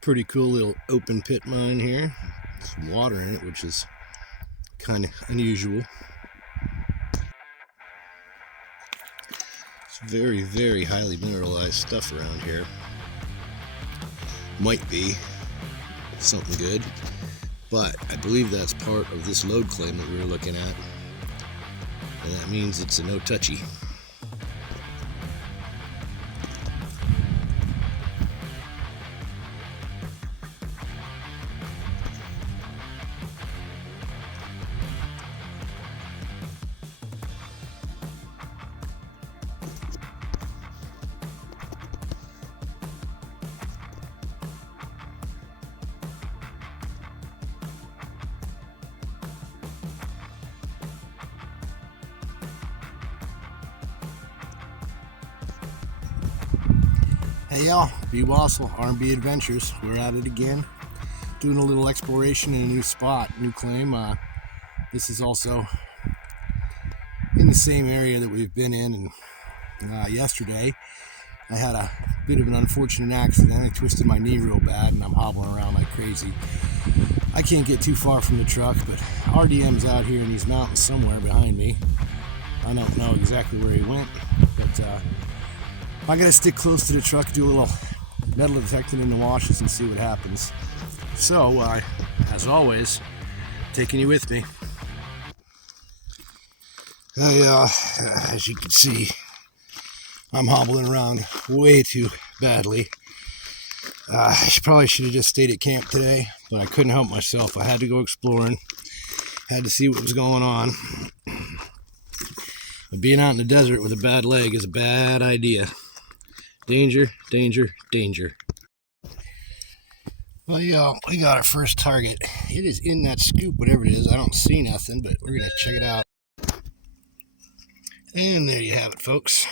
Pretty cool little open pit mine here. Some water in it, which is kind of unusual. It's very, very highly mineralized stuff around here. Might be something good, but I believe that's part of this lode claim that we were looking at, and that means it's a no touchy. Hey y'all, B. Wassel, R&BAdventures. We're at it again, doing a little exploration in a new spot, new claim. This is also in the same area that we've been in, and yesterday I had a bit of an unfortunate accident. I twisted my knee real bad and I'm hobbling around like crazy. I can't get too far from the truck, but RDM's out here in these mountains somewhere behind me. I don't know exactly where he went, but I gotta stick close to the truck, do a little metal detecting in the washes and see what happens. So, as always, taking you with me. As you can see, I'm hobbling around way too badly. I probably should have just stayed at camp today, but I couldn't help myself. I had to go exploring, had to see what was going on. But being out in the desert with a bad leg is a bad idea. Danger, danger, danger. Well, y'all, we got our first target. It is in that scoop, whatever it is. I don't see nothing, but we're going to check it out. And there you have it, folks.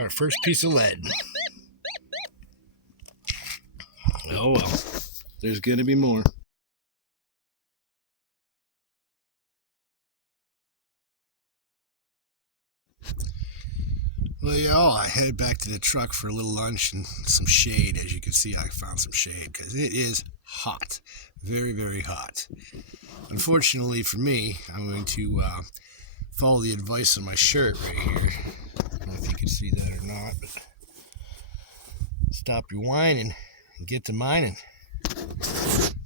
Our first piece of lead. Oh, well. There's going to be more. Well, y'all, I headed back to the truck for a little lunch and some shade. As you can see, I found some shade because it is hot. Very, very hot. Unfortunately for me, I'm going to follow the advice on my shirt right here. I don't know if you can see that or not, but stop your whining and get to mining.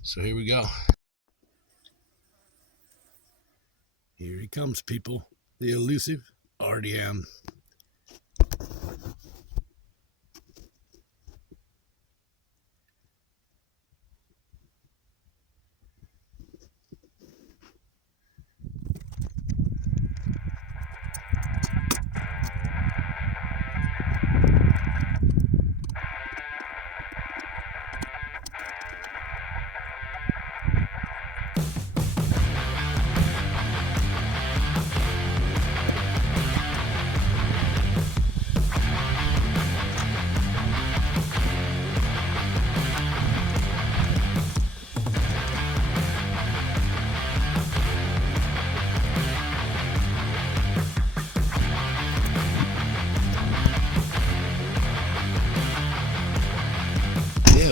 So here we go. Here he comes, people. The elusive RDM.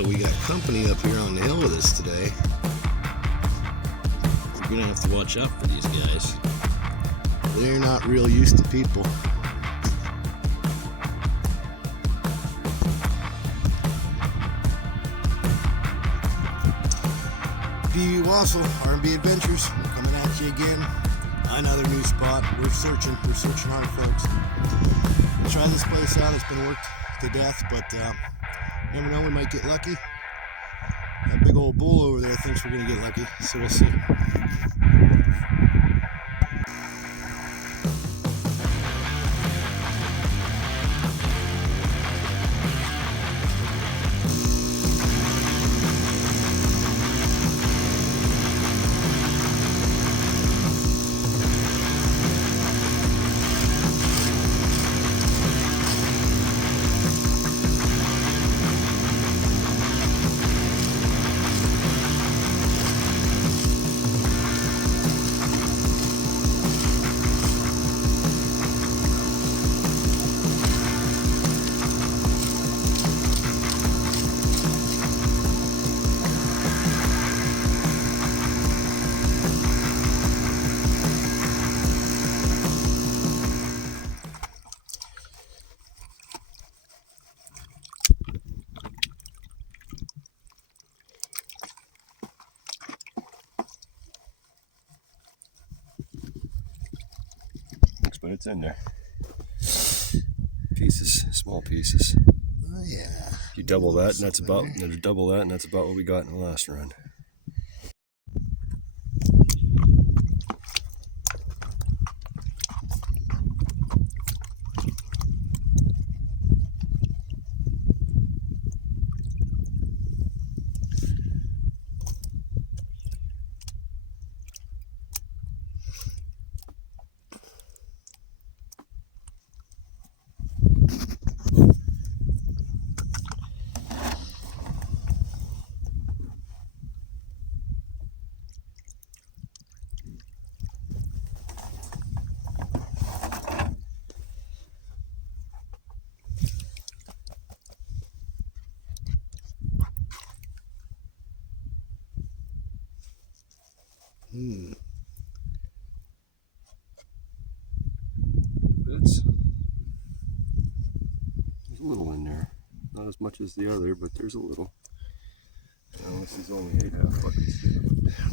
We got company up here on the hill with us today. We're gonna have to watch out for these guys. They're not real used to people. B. Wassel, R&BAdventures. We're coming at you again. Another new spot. We're searching hard, folks. We'll try this place out. It's been worked to death, but never know, we might get lucky. That big old bull over there thinks we're going to get lucky, so we'll see. but it's in there. Pieces, small pieces. Oh yeah. You double that, and that's about what we got in the last run. There's a little in there. Not as much as the other, but there's a little. Now, this is only 8.5 buckets.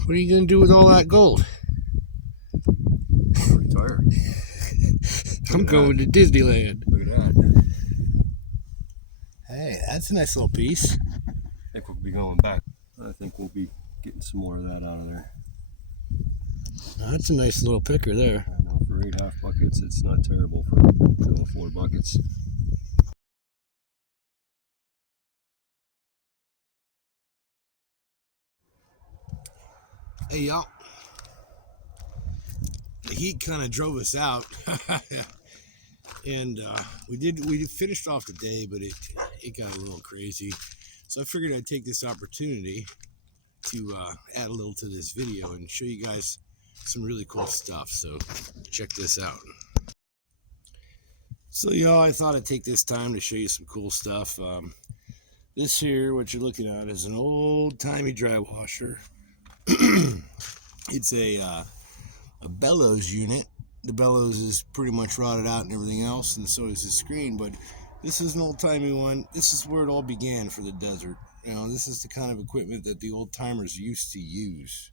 What are you going to do with all that gold? Retire. I'm going to Disneyland. Look at that. Hey, that's a nice little piece. I think we'll be going back. I think we'll be getting some more of that out of there. That's a nice little picker there. I know, for 8.5 buckets, it's not terrible for 4 buckets. Hey y'all, the heat kind of drove us out, and we finished off the day, but it got a little crazy. So I figured I'd take this opportunity to add a little to this video and show you guys some really cool stuff. So check this out. So y'all, I thought I'd take this time to show you some cool stuff. This here, what you're looking at, is an old-timey dry washer. It's a bellows unit. The bellows is pretty much rotted out and everything else, and so is the screen, but this is an old-timey one. This is where it all began for the desert. You know, this is the kind of equipment that the old timers used to use.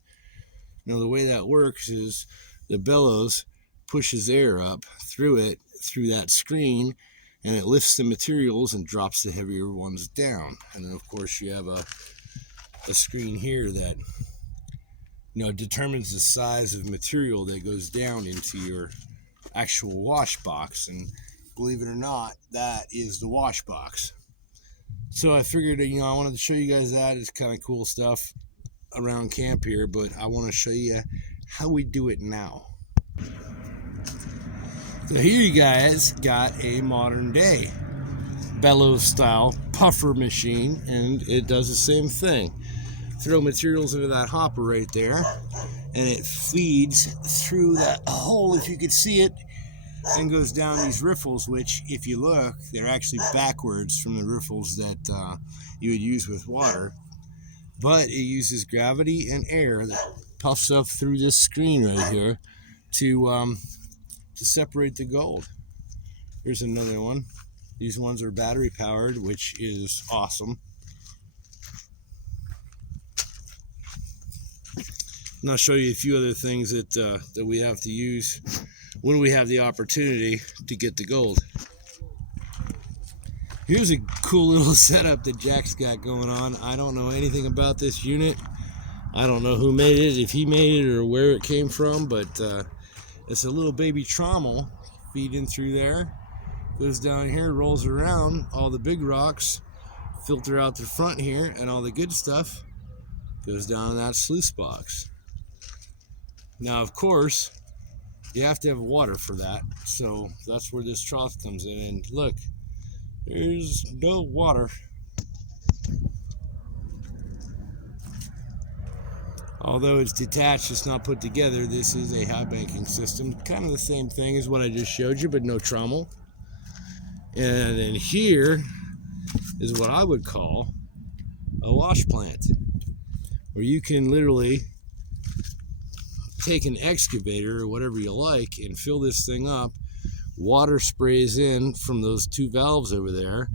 You know, the way that works is the bellows pushes air up through it, through that screen, and it lifts the materials and drops the heavier ones down. And then of course you have a screen here that, you know, determines the size of material that goes down into your actual wash box. And believe it or not, that is the wash box. So I figured that, you know, I wanted to show you guys that. It's kind of cool stuff around camp here, but I want to show you how we do it now. So here you guys got a modern day bellows style puffer machine, and it does the same thing. Throw materials into that hopper right there, and it feeds through that hole, if you could see it, and goes down these riffles, which if you look, they're actually backwards from the riffles that you would use with water. But it uses gravity and air that puffs up through this screen right here to separate the gold. Here's another one. These ones are battery powered, which is awesome. And I'll show you a few other things that we have to use when we have the opportunity to get the gold. Here's a cool little setup that Jack's got going on. I don't know anything about this unit. I don't know who made it, if he made it or where it came from, but it's a little baby trommel feeding through there. Goes down here, rolls around. All the big rocks filter out the front here, and all the good stuff goes down in that sluice box. Now, of course, you have to have water for that, so that's where this trough comes in. And look, there's no water. Although it's detached, it's not put together. This is a high banking system, kind of the same thing as what I just showed you, but no trommel. And then here is what I would call a wash plant, where you can literally take an excavator or whatever you like and fill this thing up. Water sprays in from those two valves over there,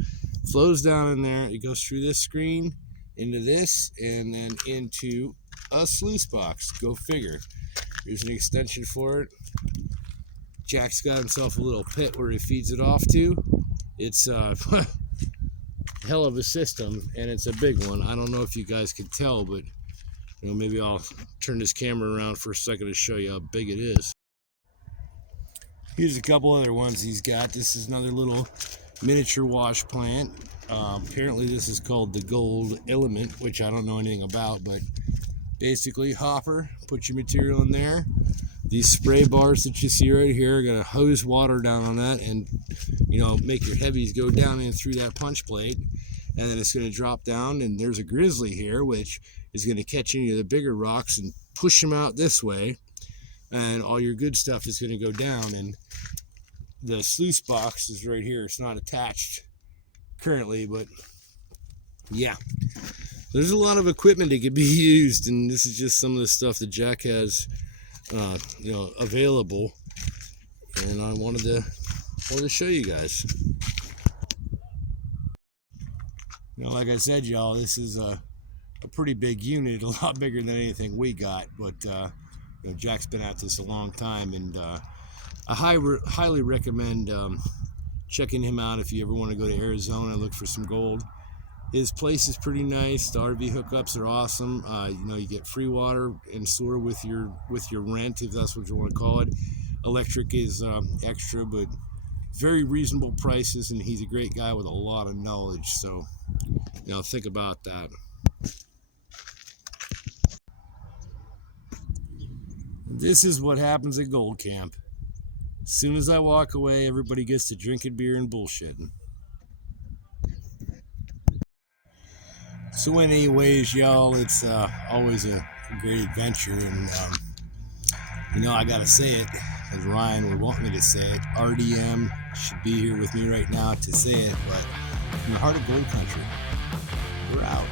flows down in there, it goes through this screen into this, and then into a sluice box. Go figure. Here's an extension for it. Jack's got himself a little pit where he feeds it off to. It's hell of a system, and it's a big one. I don't know if you guys can tell, but maybe I'll turn this camera around for a second to show you how big it is. Here's a couple other ones he's got. This is another little miniature wash plant. Apparently this is called the Gold Element, which I don't know anything about, but basically hopper, put your material in there. These spray bars that you see right here are going to hose water down on that and make your heavies go down in through that punch plate, and then it's going to drop down, and there's a grizzly here which is going to catch any of the bigger rocks and push them out this way, and all your good stuff is going to go down. And the sluice box is right here. It's not attached currently, but yeah, there's a lot of equipment that could be used, and this is just some of the stuff that Jack has available, and I wanted to show you guys. Like I said, y'all, this is a pretty big unit, a lot bigger than anything we got, but Jack's been at this a long time, and I highly recommend checking him out if you ever want to go to Arizona and look for some gold. His place is pretty nice. The RV hookups are awesome. You get free water and sewer with your rent, if that's what you want to call it. Electric is extra, but very reasonable prices, and he's a great guy with a lot of knowledge. So, think about that. This is what happens at Gold Camp. As soon as I walk away, everybody gets to drinking beer and bullshitting. So anyways, y'all, it's always a great adventure, and I gotta say it, as Ryan would want me to say it. RDM should be here with me right now to say it, but in the heart of gold country, we're out.